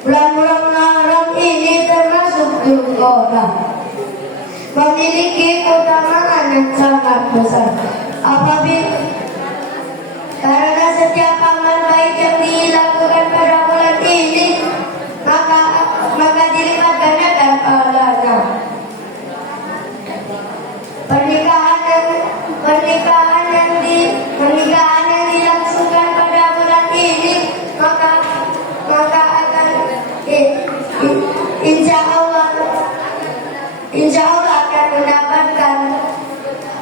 Bulan-bulan Muharram ini termasuk Dzulqa'dah, memiliki keutamaan yang sangat besar. Karena setiap amal baik yang dilakukan pada bulan ini maka dilipat gandakan pahalanya. Pernikahan yang dilangsungkan pada bulan ini maka akan insya Allah akan mendapatkan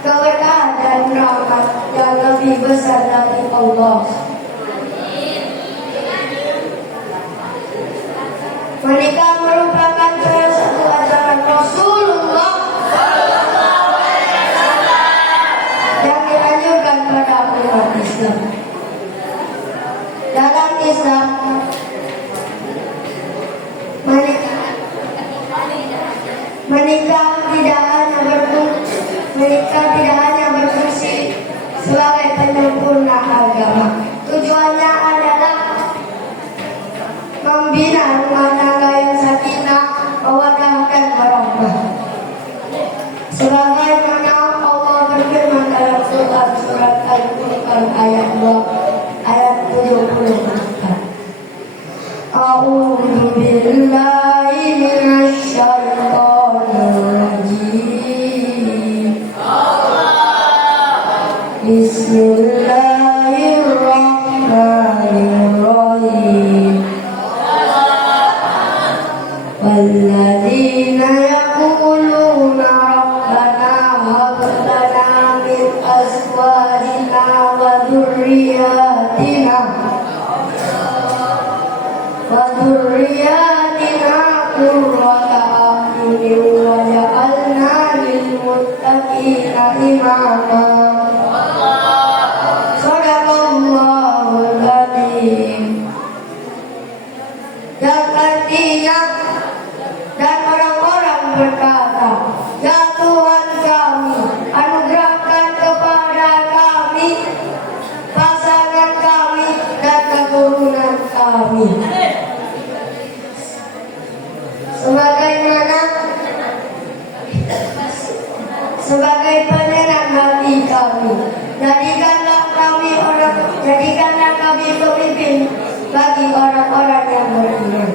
keberkahan dan rahmat yang lebih besar dari Allah. Menikah merupakan salah satu ajaran Rasulullah yang dianjurkan pada umat Islam. Dalam Islam, menikah tidak hanya berfungsi sebagai penyempurna agama. Tujuannya adalah membina rumah tangga yang sakinah, mawaddah dan warahmah. Sebagaimana Allah berfirman dalam surat Al-Furqan ayat 74. A'udzu billahi minasy syaithanir rajim. Bismillahirrahmanirrahim. Walladzina yaquluna rabbana hab lana min azwajina wa dhurriyyatina qurrata a'yunin waj'alna lil muttaqina imama. Shadaqallahul adzim. Yang artinya, dan orang-orang berkata, ya Tuhan kami, anugerahkan kepada kami pasangan kami dan keturunan kami sebagai penyenang hati kami. Jadikanlah kami pemimpin bagi orang-orang yang beriman.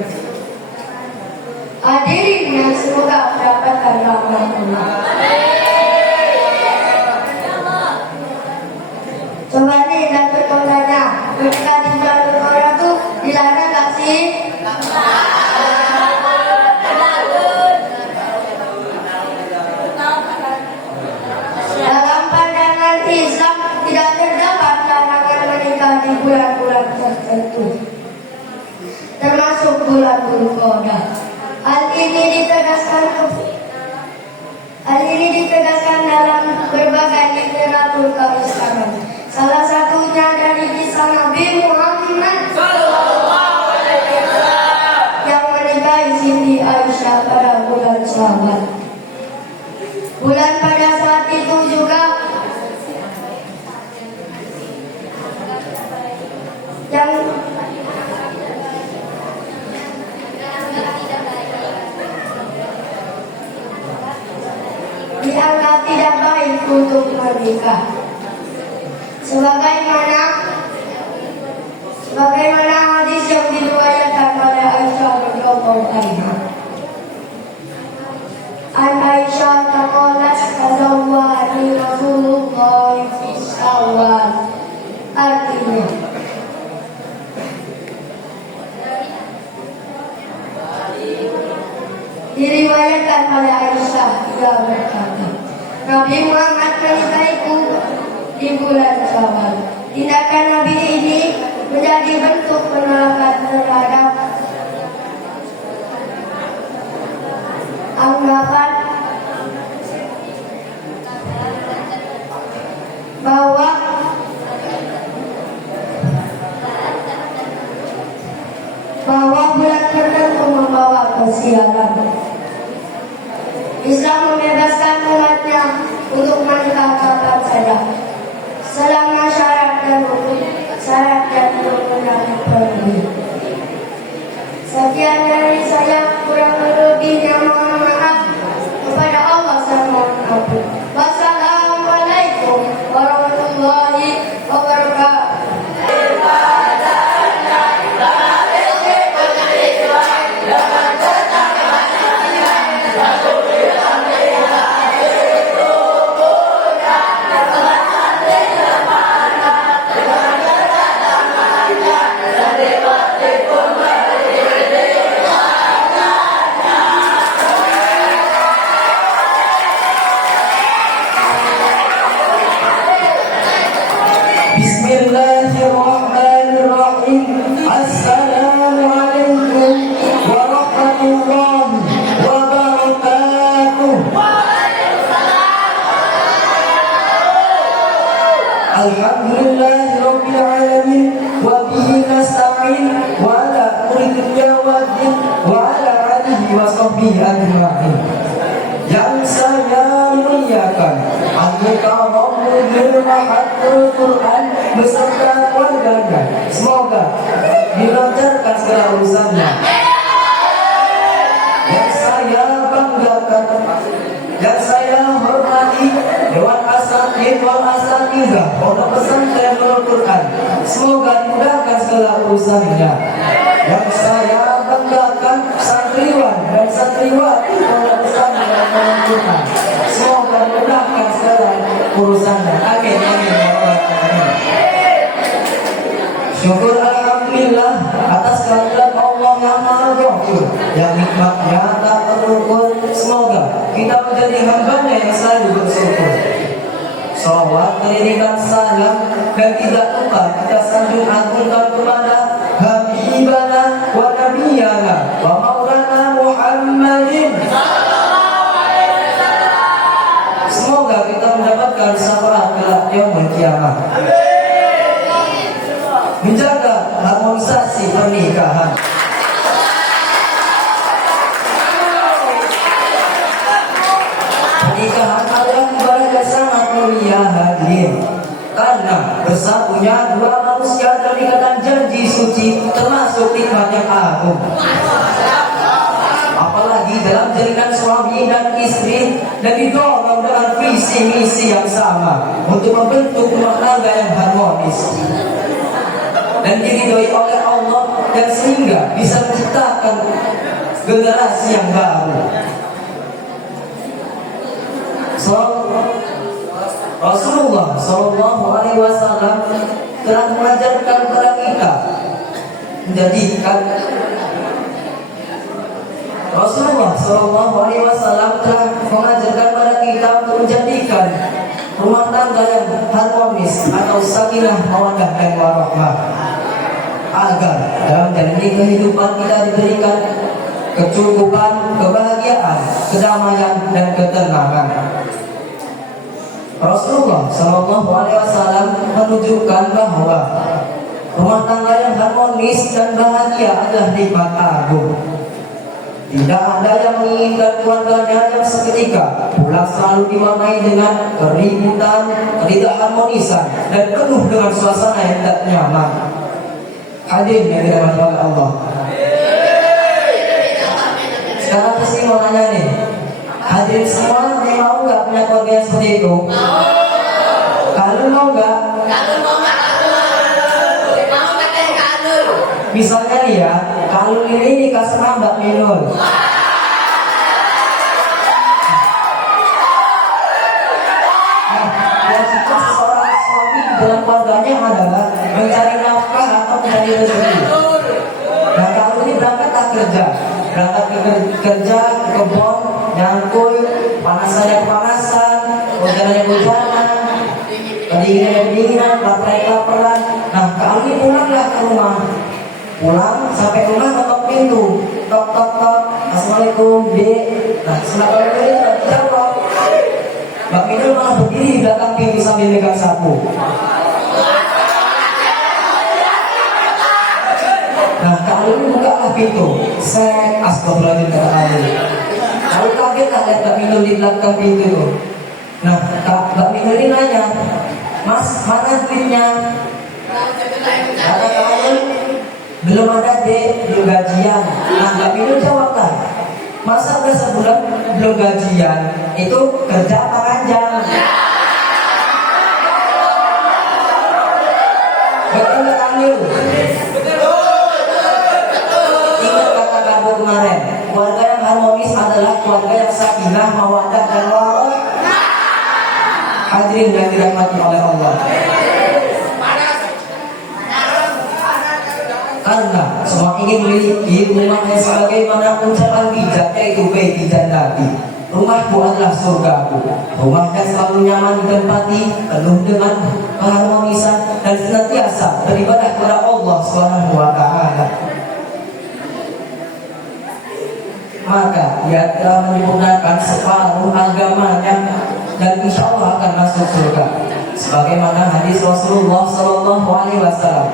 Hadirin yang semoga mendapatkan rahmat Allah. Coba nih Datuk tanya, ketika di jalur orang tuh dilarang gak sih? Dalam pandangan Islam tidak terdapat larangan menikah di bulan-bulan tertentu, termasuk bulan Dzulqa'dah. Hal ini ditegaskan dalam berbagai literatur keislaman. Salah satunya dari kisah Nabi Muhammad yang untuk menikah. Sebagaimana hadis yang diriwayatkan oleh Aisyah radhiyallahu anha. An Aisyah qalat tazawwani Rasulullah fi Syawal. Artinya, diriwayatkan oleh Aisyah, ia berkata, Nabi Muhammad menikahiku di bulan Syawal. Tindakan Nabi ini menjadi bentuk penolakan terhadap anggapan bahwa bulan tertentu membawa kesialan. Islam membebaskan umatnya untuk menikah kapan saja, selama syarat dan rukunnya dipenuhi. Sekian dari saya, kurang lebihnya mohon maaf kepada Allah dan mohon ampun. Wassalamualaikum warahmatullahi wabarakatuh. Bismillahirrahmanirrahim. Assalamualaikum warahmatullahi wabarakatuh. Alhamdulillahirabbil alamin wa bihi nasta'in wa ala kulli jawadin wa ala alihi wa sahbihi ajma'in. Yang saya muliakan Al-Mukarram Mudir Mahathir Quran beserta keluarganya, semoga dilancarkan segala urusannya. Yang saya banggakan, yang saya hormati Dewan Asatidz wal Asatidzah Pondok Pesantren Nurul Quran, semoga dimudahkan segala urusannya. Yang saya banggakan santriwan dan santriwati Pondok Pesantren Nurul Quran, semoga dimudahkan segala urusannya. Amin amin ya rabbal alamin. Syukur alhamdulillah atas kehadirat Allah yang Maha Ghafur, yang nikmatnya tak terukur. Semoga kita menjadi hamba-Nya yang selalu bersyukur. Salawat, pendidikan, salam, dan tidak lupa kita sanjung agungkan kepada Habibana wa Nabiyana wa Maulana Muhammadin. Semoga kita mendapatkan syafaat kelak yaumul kiamah. Menjaga harmonisasi pernikahan. Pernikahan adalah ibadah yang sangat mulia hadirin, karena bersatunya dua manusia dalam ikatan janji suci termasuk nikmat yang agung. Apalagi dalam jalinan suami dan istri, dan didorong dengan visi misi yang sama untuk membentuk rumah tangga yang harmonis dan diridhoi oleh Allah, dan sehingga bisa menciptakan generasi yang baru. Rasulullah Shallallahu Alaihi Wasallam telah mengajarkan kepada kita menjadikan Rasulullah Shallallahu Alaihi Wasallam telah mengajarkan kepada kita untuk menjadikan rumah tangga yang harmonis atau sakinah mawaddah dan warahmah, agar dalam menjalani kehidupan kita diberikan kecukupan, kebahagiaan, kedamaian, dan ketenangan. Rasulullah Shallallahu Alaihi Wasallam menunjukkan bahwa rumah tangga yang harmonis dan bahagia adalah nikmat agung. Tidak ada yang menginginkan keluarganya yang seketika pulang selalu diwarnai dengan keributan, ketidakharmonisan, dan penuh dengan suasana yang tidak nyaman. Hadirin yang dirahmati oleh Allah. Sekarang saya mau nanya nih, hadirin semua mau nggak punya keluarga yang seperti itu? Kalul mau nggak? Misalnya nih ya, Kalul ini nikah sama Mbak Minul. Kewajiban seseorang suami di dalam keluarganya adalah mencari nafkah atau mencari rezeki. Nah, kalau ini berangkatlah kerja, berangkat kerja ke kebun, nyangkul, panasannya kepanasan, hujanannya hujanan, kedinginan kedinginan, kelaparan. Nah, kalau ini pulanglah ke rumah, pulang sampai rumah ketok pintu, tok tok tok, assalamualaikum, dek. Nah, assalamualaikum, jawab. Mbak Minul malah berdiri di belakang pintu sambil megang sapu. Nah, kalau ini bukalah pintu, astagfirullahaladzim kata Kalul. Kalau kaget lah lihat Mbak Minul di belakang pintu itu. Nah, Mbak Minul ini nanya, Mas, mana duitnya? Kata Kalul, belum ada dek, belum gajian. Nah, Mbak Minul jawab lah, masa udah sebulan belum gajian, itu kerja apa ranjang? Betul nggak Kalul? Ingat kata Kado kemarin, keluarga yang harmonis adalah keluarga yang sakinah, mawaddah dan warahmah. Hadirin yang dirahmati oleh Allah. Karena semua ingin memiliki rumah yang sebagaimana ucapan bijaknya itu baiti jannati. Rumahku adalah surgaku. Rumah yang selalu nyaman ditempati, penuh dengan keharmonisan dan senantiasa beribadah kepada Allah Subhanahu wa taala. Maka dia telah menyempurnakan separuh agamanya dan insya Allah akan masuk surga. Sebagaimana hadis Rasulullah Sallallahu Alaihi Wasallam,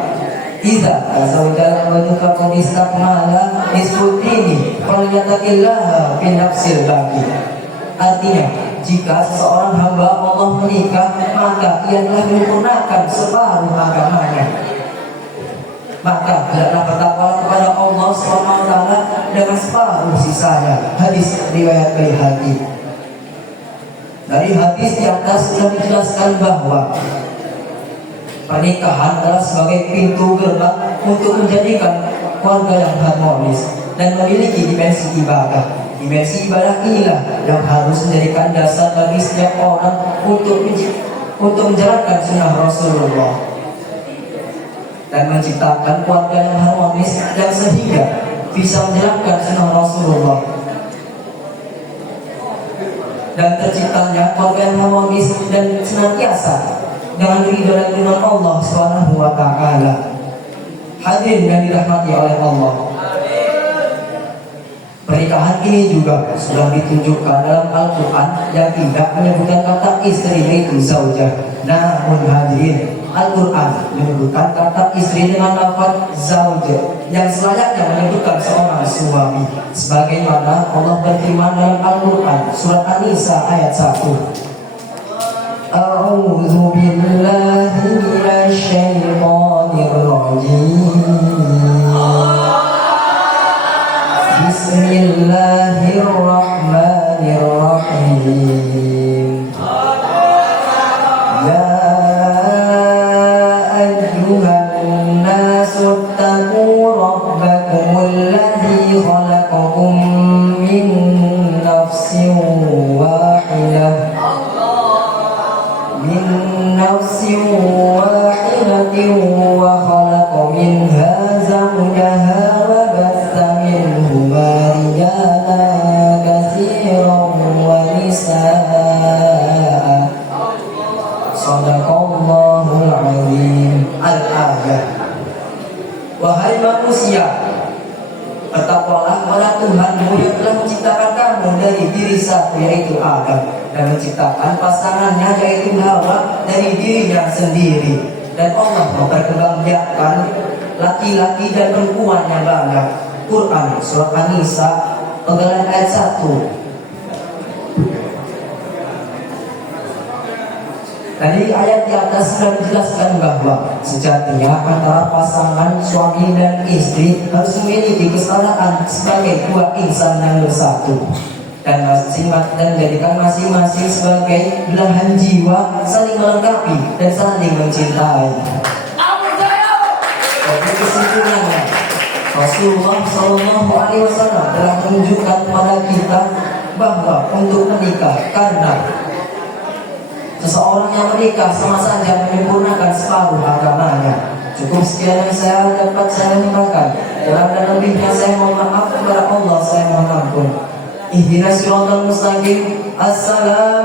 "Iza azawajal wajuka istakmala nisbutini falyattaqillaha fi nafsil baqi." Artinya, jika seseorang hamba Allah menikah, maka ia telah menyempurnakan separuh agamanya. Maka hendaklah bertakwalah kepada Allah SWT dengan separuh sisanya. Hadis riwayat Baihaqi. Dari hadis di atas sudah dijelaskan bahwa pernikahan adalah sebagai pintu gerbang untuk menjadikan keluarga yang harmonis dan memiliki dimensi ibadah. Dimensi ibadah inilah yang harus menjadikan dasar bagi setiap orang untuk menjalankan sunnah Rasulullah dan menciptakan keluarga yang harmonis dan sehingga bisa menjalankan sunnah Rasulullah. Dan terciptanya keluarga yang harmonis dan senantiasa dengan ridho dan firman Allah Subhanahu wa taala. Hadirin yang dirahmati oleh Allah. Pernikahan ini juga sudah ditunjukkan dalam Al-Quran yang tidak menyebutkan kata istri yaitu zaujah. Namun hadirin, Al-Quran menyebutkan kata istri dengan lafaz zaujah yang selayaknya menyebutkan seorang suami. Sebagaimana Allah berfirman dalam Al-Quran surat An-Nisa ayat 1. A'udzu billahi minasy syaithanir rajim. Bismillahirrahmanirrahim. Ya ayyuhan nasu taqu rabbakumul ladzi khalaqakum min nafsin wahidah wa khalaqa minha zawjaha wa batha minhuma rijalan katsiran wa nisaa. Shadaqallahul azim. Al-ayat. Wahai manusia, bertakwalah kepada Tuhanmu yang telah menciptakan kamu dari diri satu yaitu Adam dan menciptakan pasangannya yaitu Hawa dari dirinya sendiri. Dan Allah memperkembangbiakkan laki-laki dan perempuan yang banyak. Quran surat An-Nisa penggalan ayat 1. Dari ayat di atas sudah dijelaskan bahwa sejatinya antara pasangan suami dan istri harus memiliki kesamaan sebagai dua insan yang bersatu. dan jadikan masing-masing sebagai belahan jiwa, saling melengkapi dan saling mencintai. Jadi kesimpulannya, Rasulullah SAW telah menunjukkan kepada kita bahwa untuk menikah, karena seseorang yang menikah sama saja menyempurnakan separuh agamanya. Cukup sekian yang saya dapat saya nyatakan. Kurang dan lebihnya saya mohon maaf kepada Allah, saya mohon ampun. Ihdinas siratal mustaqim. Assalamualaikum